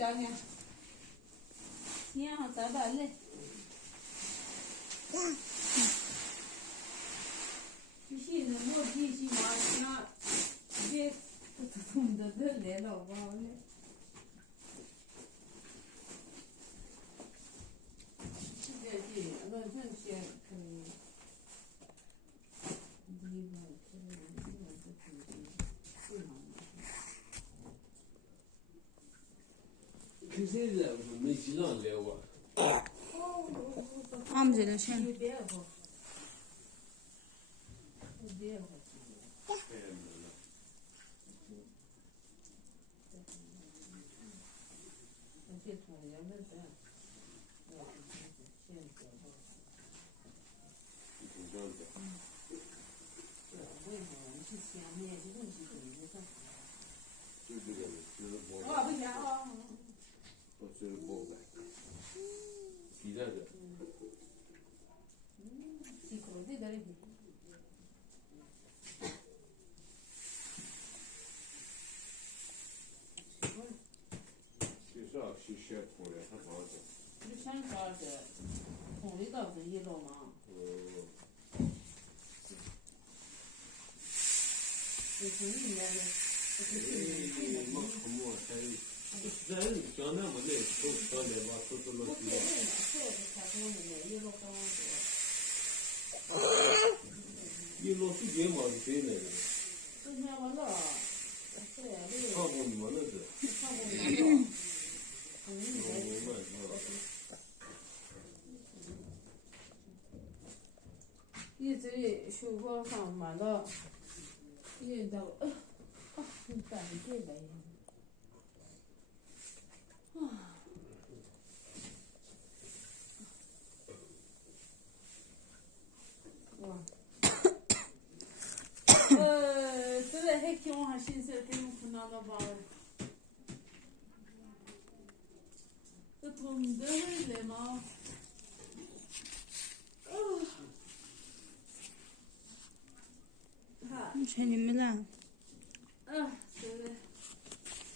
点呢，天上再来来。就是那我脾气嘛，像别动的都来了吧嘞。这个的，我真些可以。可是这没几张来过。俺们这个钱。我不钱啊。我这个包呗。比这个。一口这个里。是啥？是血统的，他房子。就想家的，同一个是一路嘛。就是里面的。没什么，咱江南没来，都上来吧，都老几吧。一老时间嘛，是谁来的？之前我那，看过你们那是？看过你们那。一直手光上买了，一到你赶紧来。哇。这个还给我还寻思给我看到了吧？这痛的很吗？你看你们俩。